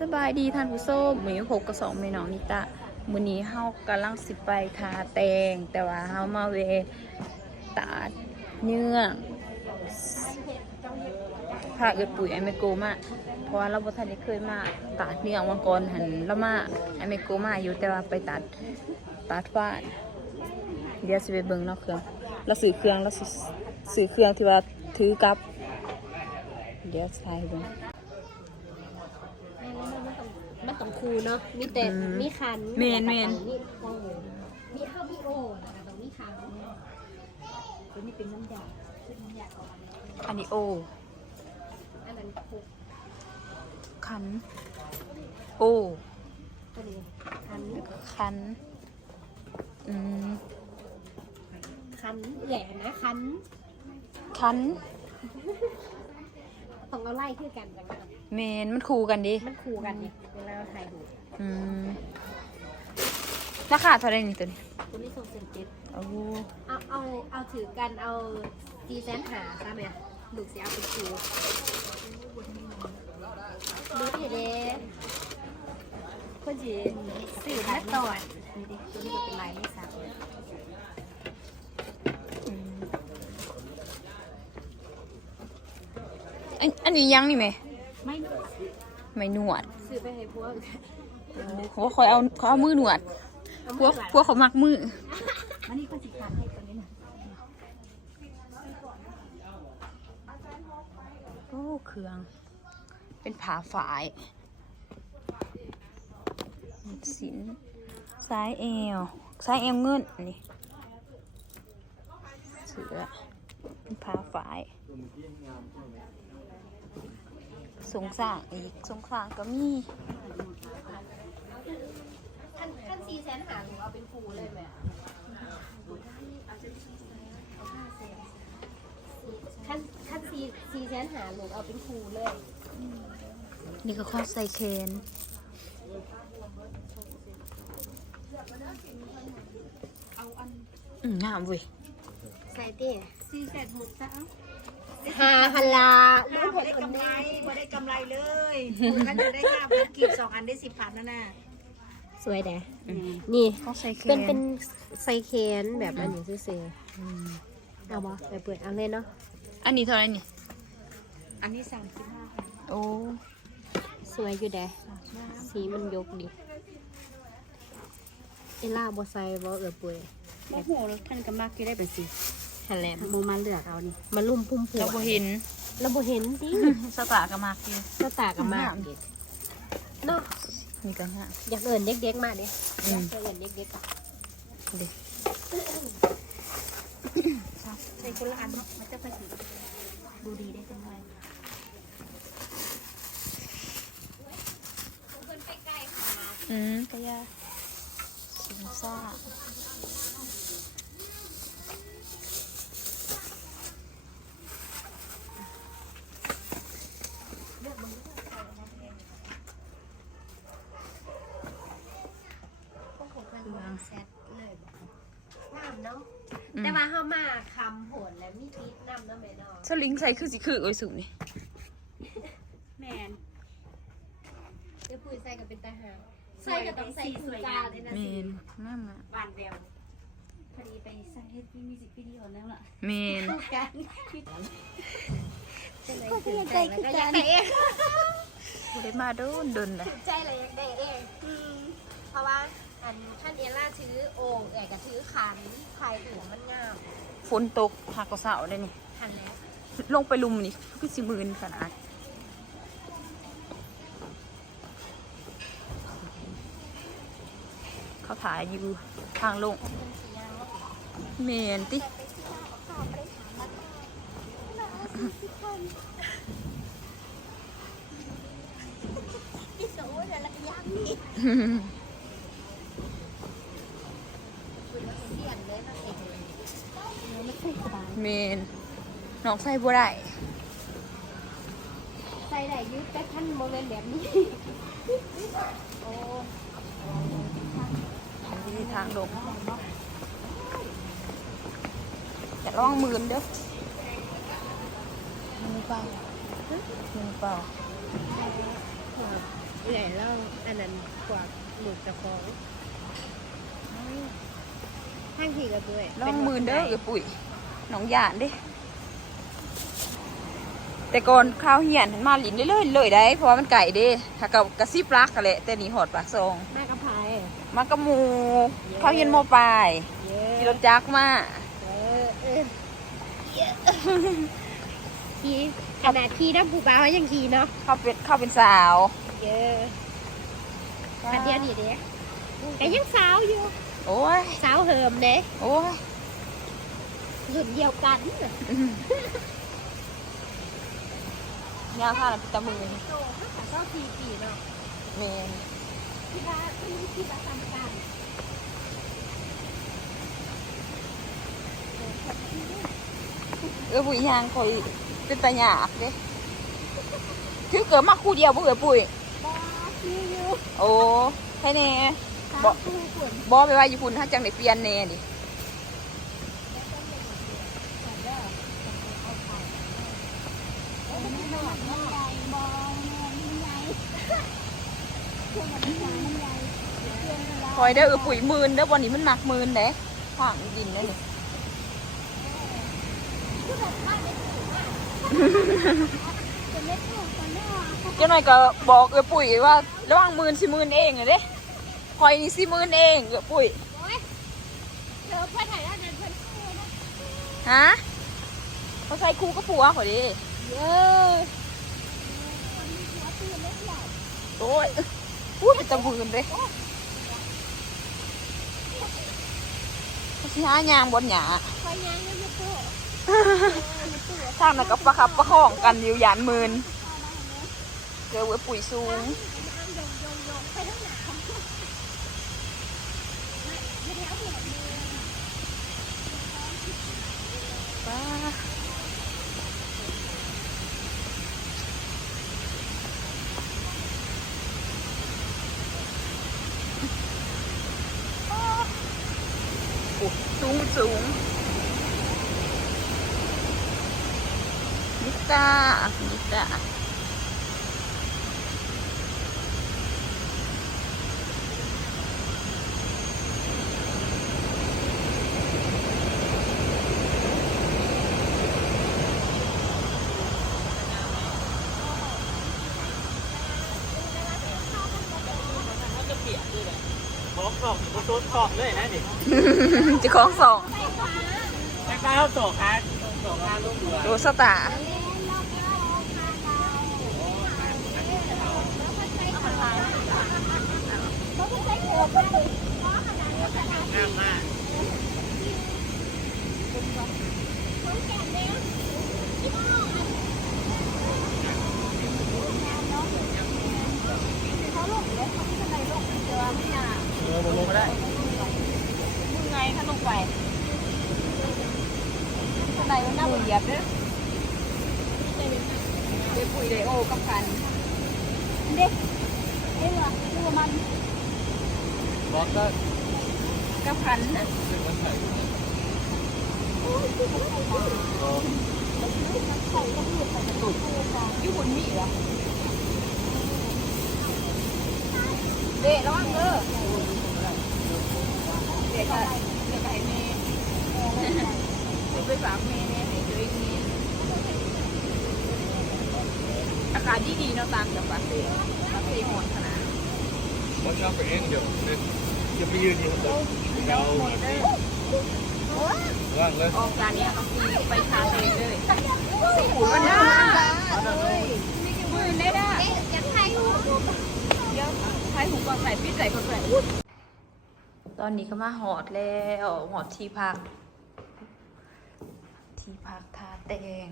สบายดีท่านผู้ชมมือพบกับสองแม่น้องนิตะมือนี้เฮากำลังสิไปทาแตง แต่ว่าเฮามาเวตาดเนื้อพาเอิดปุ๋ยไอเมโกมาเพราะว่าเราบทันได้เคยมาตาดเนื้อวังกรหันเรามาไอเมโกมาอยู่แต่ว่าไปตัดตัดฟ้านเดี๋ยวสิไปเบิ่งนาะเครื่องเราซื้อเครื่องเราสิซื้อเครื่องที่ว่าถือกลับเดี๋ยวใส่เบิ่ง มันต้องคูเนาะ มีแต่อืมมีคันแม่นแม่นมีโอ้มีข้าวมีโอ้แล้วก็ต้องมีคันตัวนี้เป็นน้ำยาเป็นน้ำยาอ่อนอันนี้โอ อันนั้นคุกคัน โอ ตัวนี้คันคัน อืมคันแหล่นะคันคัน ต้องเอาไล่คือกันจังนะเมนมันคู่กันดิมันคูกันเนี่ยเวลาเราถ่ายดูปอืมราคาเท่าไหรนี่ตัวนี้ตัวนี้ส่งเซนติดโอ้เอาเอาเอาถือกันเอาจีแสนหาซะไหมลูกเสียเอาเป็นคูดูดิเด้คนจีสื่อและต่อยนี่ดิตัวนี้ก็เป็นลายไม่ซักเลย อืม อันอันนี้ยังนี่ไหมไม่ไม่หนวดซื้อไปให้พวกเขาว่าคอยเอาเขาเอามือหนวดพวกพวกเขามักมือมันนี่ก็สิขาดให้ตัวนี้นะโอ้เครื่อง เป็นผาฝายสินสายเอวสายเอวเงินนี่เสือเป็นผาฝาย สงสารอีกสงสารก็มีขั้นขั้นซีแสนหาหนูเอาเป็นฟูเลยไหมขั้นขั้นซีซีแสนหาหนูเอาเป็นฟูเลย นี่ก็ข้อใส่เคนอืมงามเว้ยใส่เต้สี่แสนหกจ้า หาฮัลลาไม่ได้กำไรไม่ได้กำไรเลยถ้าจะได้ห้าพันกีบสองอันได้สิบพันนั่นน่ะสวยแดะนี่ข้อใส่เคนเป็นเป็นไซเคนแบบอันนี้ซื่ออืมๆเอาบ่ไปเปิดเอาเลยเนาะอันนี้เท่าไหรนี่ อันนี้สามสิบห้าพันโอ้สวยอยู่แดะสีมันยกดิเอล่าบ่ใส่บ่เอือป่วยโอ้โหท่านก็มากที่ได้เป็นสิ ฮันแหละโมมาเลือกเอานี่มาลุ่มพุ่มพวเรางบ่เห็นเราบ่เห็นดิสตาร์ก็มากอยู่หน้าตากับมากงามดิเนาะนี่ก็งามอยากเอินเด็กๆมาดิอืมอยากเอินเด็กๆอะเด็กใส่คนละอันเนาะมันจะภาษีดูดีได้จังเลยอืมก็ยาสิงซ่า พวกผมเป็นวางแซตเลยน้ำเนาะ อืม แต่ว่าเฮามาคำโหนและมีติดน้ำเนาะแม่เนาะ สลิงใส่คือสิคือโอ้ยสูงนี่แมนเดี๋ยวปุ้ยใส่กับเป็นตาหางใส่กับต้องใส่คูกาเลยนะเมสินงามอะบานแววพอดีไปใส่ให้พี่มิวสิกวิดีโอแล้วล่ะเมนคูกาก็คืออยากได้แล้วก็อยากได้เองบ่ได้มาโดนโดนเลยใจเลยอยากได้เองเพราะว่าอันท่านเอล่าถือโอ่งแอกกับถือขันภายถือมันงามฝนตกหักก็เสาได้นี่หันแล้ว ลงไปลุมนี่คือสิมืนขนาดเขาถ่ายอยู่ทางลงเมนติเมน นน้องใส่บัวได้ใส่ได้ยึดแต่ท่านโมเมนต์แบบนี้ โอ้อันนี้ทางลงแต่ร้องหมื่นเด้อมือเปล่ามือเปล่าเหนื่อยแล้วอันนั้นกว่าหลุดจะฟ้องข้างทีกับด้วยลองมือเด้อเอ้ยปุ๋ยน้องหยานเด้ แต่ก่อนข้าวเหียนมันมาลินเรื่อยๆเลยได้ เพราะว่ามันไก่เด้ถ้ากับกระซิบรักกันแหละแต่หนี่หอดปากซองแม่กระพายมากระหมูข้าวเย็นโมปลายเยขี่อะรถจักรมาเออเออขี่ขนาดขี่น้ำปูปลาเขายังขี่เนาะเข้าเป็นเข้าเป็นสาวเยอะอันเดียวนี่เด้แต่ยังสาวอยู่โอ้ยสาวเหิมเด้โอ้ยรุ่นเดียวกันอื้อหือ ยาวข้างตะมือโตถ้าก็สี่ปีเนาะเมนที่ว่าที่ที่ว่าทำกันเออปุ๋ยยางคอยเป็นตาหยาบเด้ถือเกิดมาคู่เดียวบ่เออปุ๋ยบอที่อยู่โอ้ใช่แน่สาวคู่ฝนบอไปว่าญี่ปุ่นถ้าจังได้เปลี่ยนแน่ดิ คอยได้เออปุ๋ยมื่นเด้วันนี้มันหนักมื่นเด้ขวางดินเด้อนี่เจ้าหน่อยก็บอกเออปุ๋ยว่าระว่างมื่นสิมื่นเองอะเด้คอยนี่สิมื่นเองเออปุ๋ยฮะเขาใส่คู่กับผัวเขาดิเยอะโอ้ยพูดเป็นตะบืนเลย ที่หายางบนหยาคอยยังไม่ยุติทางนั้นก็ประคับประคองกันอยู่ยานหมืนเกิดไว้ปุ๋ยสูงป้าโอ้สูงสูงนิตา นิตาจะของสองแต่ก็เอาตัวค้าตัวค้าลูกเรือโรสตาร์ห้ามมากลงมาได้มึงไงถ้าลงไปข้างในมันน่า เหยียบเด้อเด็กปุ๋ยไดโอกับพันเด็กเอ้ยว่ะดูมัน บอกก็กับพันนะซึ่งมันใส่อยู่บนมีเหรอเด็กระวังเด้อเด็กอะเด็กไก่เมย์เด็กไปฝากเมย์เนี่ยให้เจออีกทีอากาศดีๆเนาะตามจากปากเซ่ปากเซ่หมดขนาด บอกชอบไปเองเดี๋ยวจะไปยืนอยู่ตรงเดาว่างเลยออกจากนี้เอาซีไปทานเลยเลยซีฟู้ดมันน่ามือได้ด้ะจะถ่ายรูปเดี๋ยวใช้หูกวางใส่ปิดใส่คนใส่ตอนนี้ก็มาหอดแล้วหอดที่พัก ที่พักทาแตง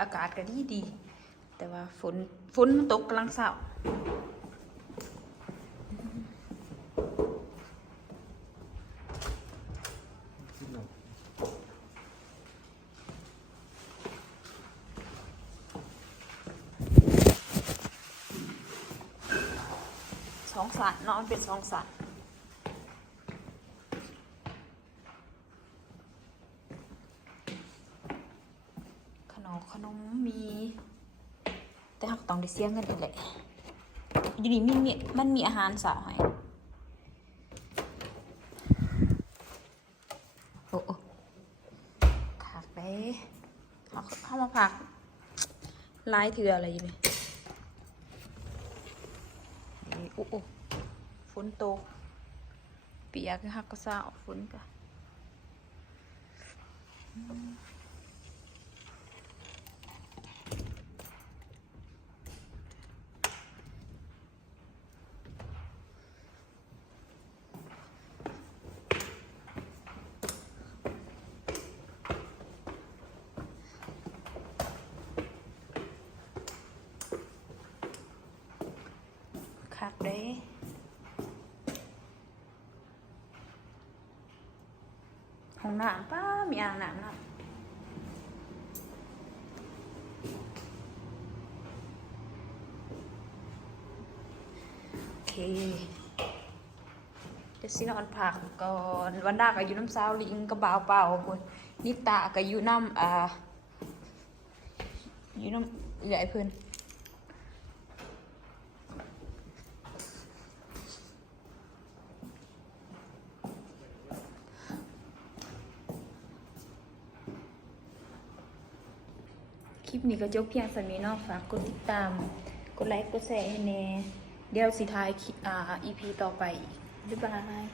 อากาศก็ดีดี แต่ว่าฝนฝนมันตกกำลังเศร้า องสัตว์เนาะมันเป็นสองสัตว์ขนมขนมมี แต่เราก็ต้องได้เสียเงินอีกแหละอยู่นี่มีมีมันมีอาหารสาวให้โอ้ผักไปเอาเข้ามาผักลายเถื่ออะไรอยู่นี่นี่โอ้ นตก เปียกฮักก็เศร้าฝนก็คักเด้ ห้องน้ำป้ามีอ่างน้ำนะโอเคเดี๋ยวสินอนพักก่อนวันดาก็อยู่น้ำซาวลิงก็บ่าวเปล่าคนนิตาก็อยู่น้ำอ่าอยู่น้ำใหญ่เพื่อน นี้ก็จบเพียงสามีเนอกฝากกดติดตาม กดไลค์ กดแชร์ให้แน่เดี๋ยวสิทายคลิปอ่า EP ต่อไป บ๊ายบาย